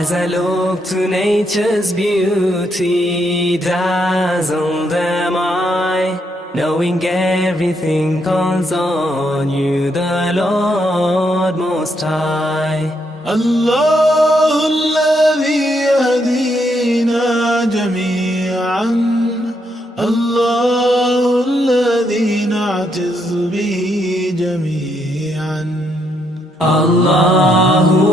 As I look to nature's beauty, dazzled am I, knowing everything calls on you, the Lord Most High. الله الذي يهدينا جميعا، الله الذي نعتز به جميعا. الله